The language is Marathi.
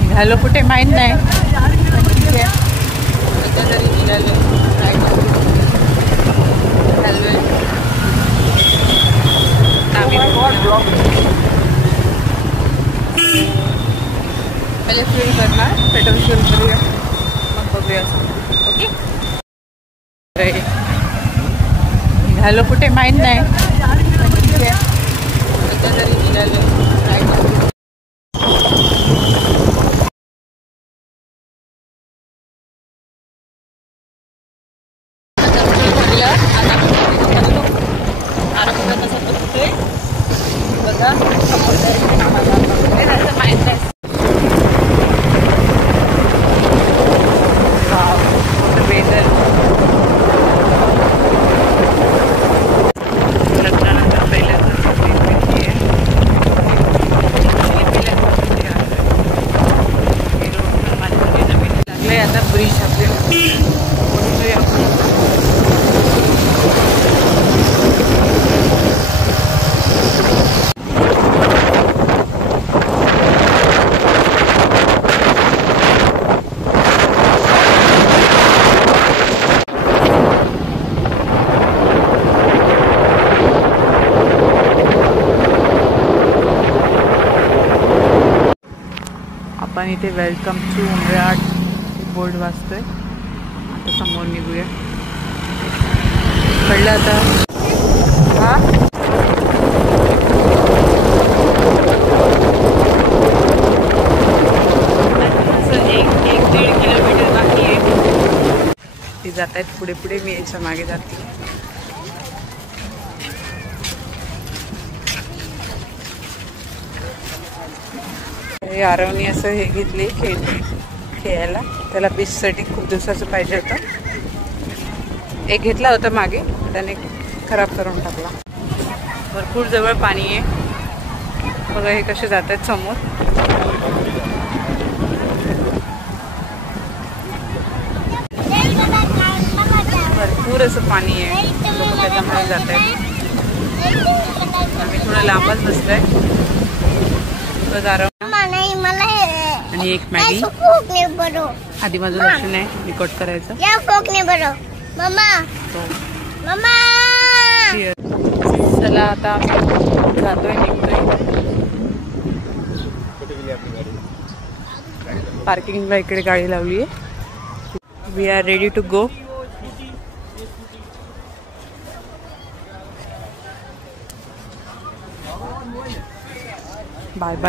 निघालो कुठे माहीत नाही, तरी निघालो. पहिले फ्यूल करणार, पेट्रोल फ्यूल करूया, मग बघूया. ओके, निघालो कुठे माहीत नाही, तरी निघालो. आता ब्रिज आपण इथे वेलकम टू उमराट बोर्ड वाचतोय. आता समोर निघूया. कळलं आता. हा, असं 1-1.5 किलोमीटर बाकी आहे. ती जात आहेत पुढे पुढे, मी याच्या मागे जाते. आरवनी असं हे घेतले खेळायला. त्याला बीचसाठी खूप दिवसाचं पाहिजे होतं. एक घेतला होता मागे, त्याने खराब करून टाकला. भरपूर जवळ पाणी आहे बघा. हे कसे जात आहेत समोर. भरपूर असं पाणी आहे, लोक त्याच्यामुळे जात आहेत. आम्ही थोडं लांबच बसलोय. आणि एक मॅगी. आधी माझं लक्ष नाही रेकॉर्ड करायचं. चला आता जातोय, निघतोय. पार्किंगला इकडे गाडी लावली आहे. We are ready to go. Bye bye.